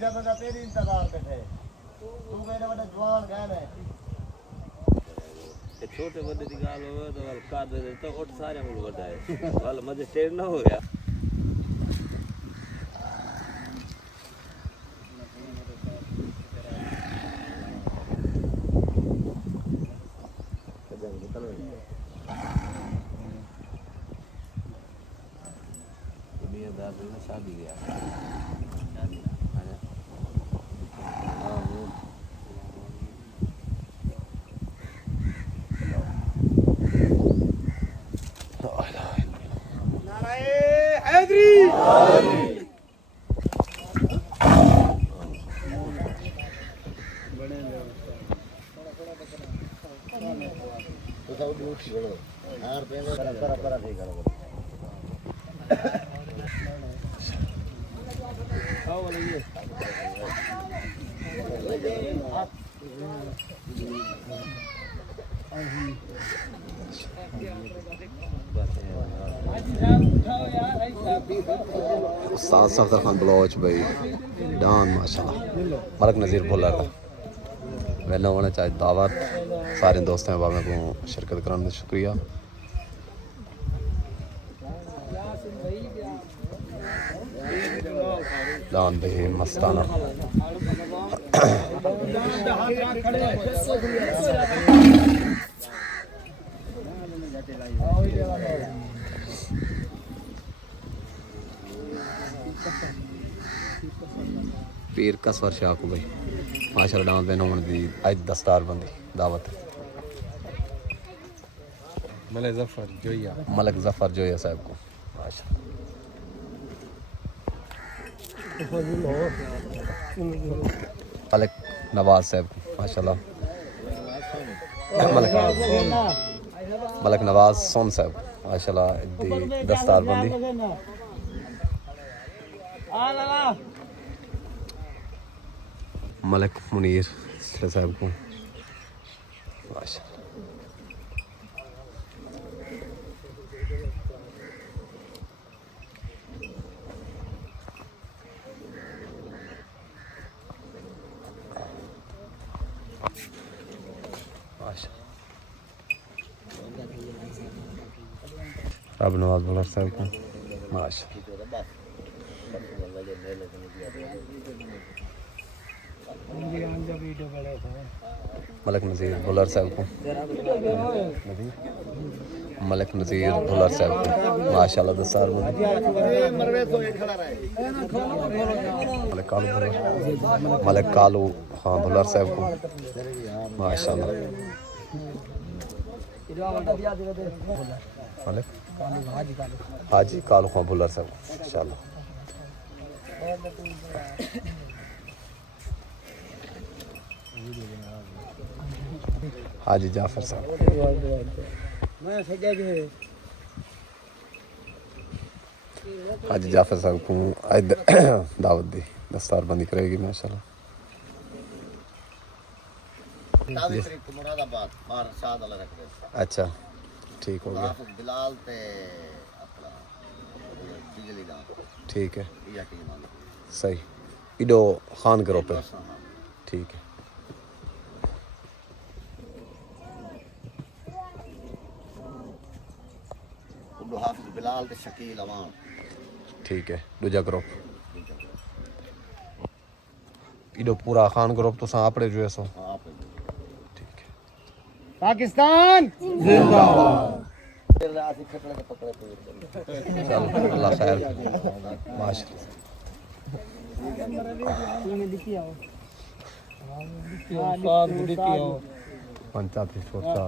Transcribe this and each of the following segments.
जब का तेरी इंतजार पे थे तू मेरे बड़े जवान गए छोटे बंदे की गाल हो तो वाल का दे तो उठ सारे मुड़ बताए वाल मजे स्टेज ना हो गया दुनियादार ने शादी किया सफदर खान बलोच भाई डान माशाल्लाह मलक नज़ीर भुल्लर वैन होना चाहिए दावत सारे दोस्तों बाबा को शिरकत कराने का शुक्रिया डान भाई मस्ताना पीर कसवर शाह को भाई माशाल्लाह डांस में होने दी आज दस्तार बंदी दावत मलक जफर जोया साहब को माशाल्लाह मलक नवाज साहब को माशाल्लाह मलक नवाज सोन साहब माशाल्लाह दी दस्तार बंदी मलक मुनीर साहब को माशाल्लाह रब नवाज भुल्लर साहब को माशाल्लाह मलक नज़ीर भुल्लर साहब को मलक नज़ीर भुल्लर साहब को माशाल्लाह दस्तार मलक कालू हाँ भुल्लर साहब को माशाल्लाह मलक हाजी कालू हाँ भुल्लर साहब इंशाल्लाह हाजी जाफर साहब हाजी जाफर साहब को दावत दी दस्तार बंदी करेगी माशाल्लाह अच्छा ठीक हो गया ठीक है सही इडो खान करो पे ठीक है बिलाल ते शकील अवान ठीक है दूजा ग्रुप इडो पूरा खान ग्रुप तो सा आपड़े जो है सो ठीक है पाकिस्तान जिंदाबाद अल्लाह खैर माशाल्लाह पंचायत छोटा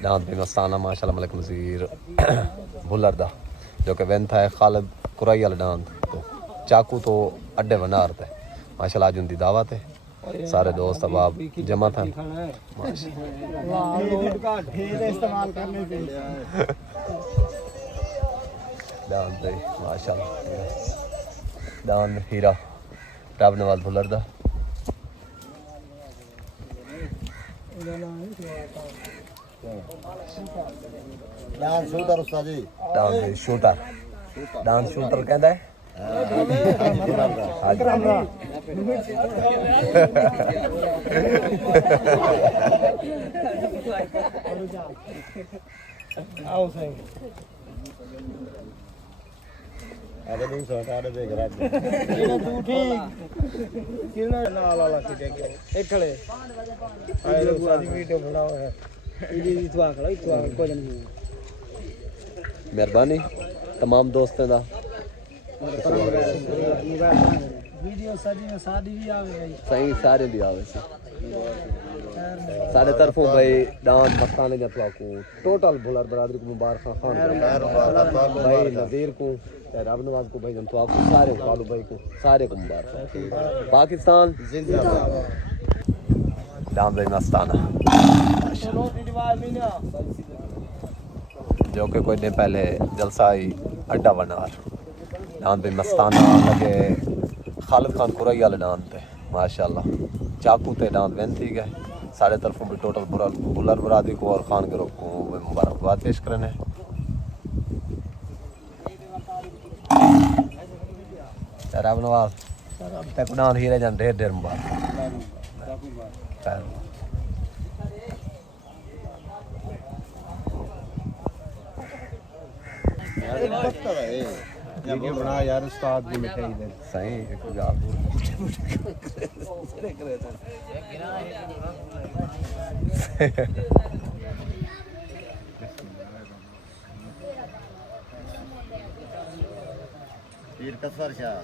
डांस भी मस्ताना माशाल्लाह मलक नज़ीर भुल्लर दा जो कि वेन था खालिद कुराई वाला डांस तो चाकू तो अड्डे बनार थे माशाल्लाह आज उनकी दावत है सारे दोस्त अहबाब जमा था लोड का ढेर इस्तेमाल करने से दान पे माशाल्लाह दान हीरा रब नवाज भुलर दा डांस शूटर उस्ताद जी डांस शूटर कहता है आओ सही अरे नहीं सोटा अरे देख रहा है ये तू ठीक कितना नाल वाला सीटे के एकले आए लोग शादी वीडियो बनाओ है इदी इतवा खड़ा इतवा को जन मेहरबानी तमाम दोस्तों दा वीडियो शादी में शादी भी आवे गई सही सारे दी आवे सी सारे तरफों भाई डांस मस्ताने ने तो को टोटल भुलर बरादरी को मुबारक खान भाई नज़ीर को रब नवाज को भाई जनतो आपको सारे कालू भाई को सारे को मुबारक पाकिस्तान जिंदाबाद डांस भाई मस्ताना जो कि कोई दिन पहले जलसा ही अड्डा बना डांस भाई मस्ताना लगे खालिद खान कुरैया डांस पे माशाल्लाह चाकू ते डांस बेनती गए सारे तरफों भी टोटल बुलर बरादरी को और खान गिरोह को मुबारकबाद पेश करने रब नवाज तक डांस हीरे जान ढेर ढेर मुबारक वीडियो बना यार उस्ताद की मिठाई दे सही एक गाल पीर कसर शाह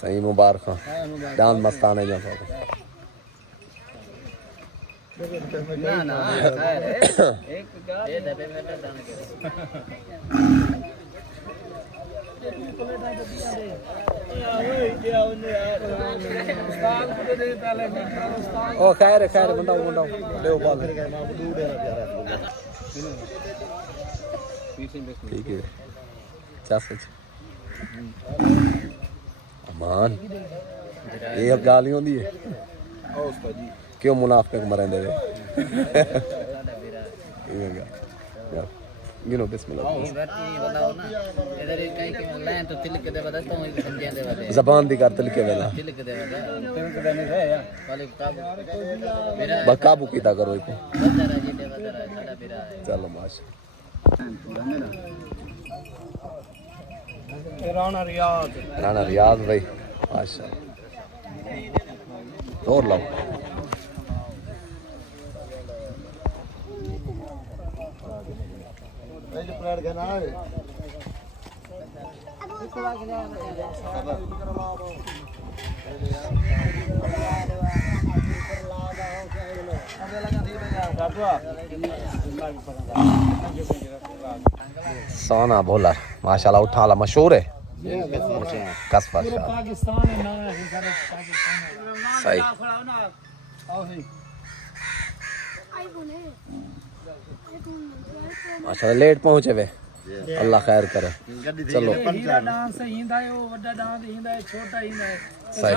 सही मुबारक डांस मस्ताना जा ना ना एक ये डब्बे में डाल के ओ खैर बंदा ले बाल ठीक है अमान ये अब गाली होती है क्यों मुनाफिक मरेंदे वे गिनो बिस्मिल्लाह ज़बान दी कर तिलके वेला बकाबू कीता करो इको चलो माशा राणा रियाज भाई माशा और लाओ प्लेट का ना है सोना बोला माशाल्लाह उठा ला मशहूर है कसफा पाकिस्तान है ना सही माशाल्लाह लेट पहुंचे वे अल्लाह खैर करे चलो हीरा डांस हिंदा है वो बड़ा डांस हिंदा है छोटा हिंदा है सही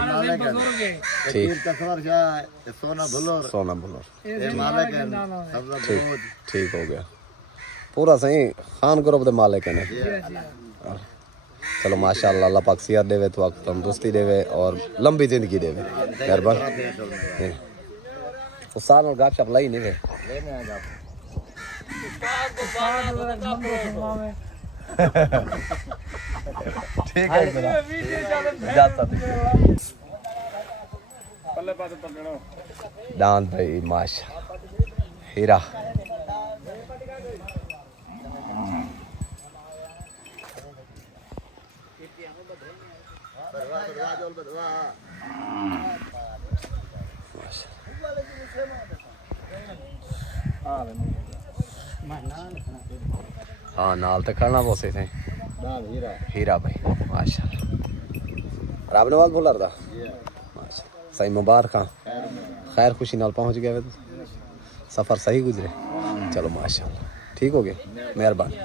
ठीक कसर शाह सोना भुलोर ये मालिक है ठीक हो गया पूरा सही खान ग्रुप दे मालिक है चलो माशाल्लाह अल्लाह पाक सिहत देवे तो तंदुरुस्ती देवे और लंबी जिंदगी देवे मेहरबान उस्ताद और गप शप लाई नहीं वे ठीक है जाता डांस भाई माशा हीरा हाँ नाल तो करना पोसे थे हीरा भाई माशाल्लाह रब नवाज भुलर दा सही मुबारक खैर खुशी नाल पहुंच गए सफ़र सही गुजरे चलो माशाल्लाह ठीक हो गया मेहरबानी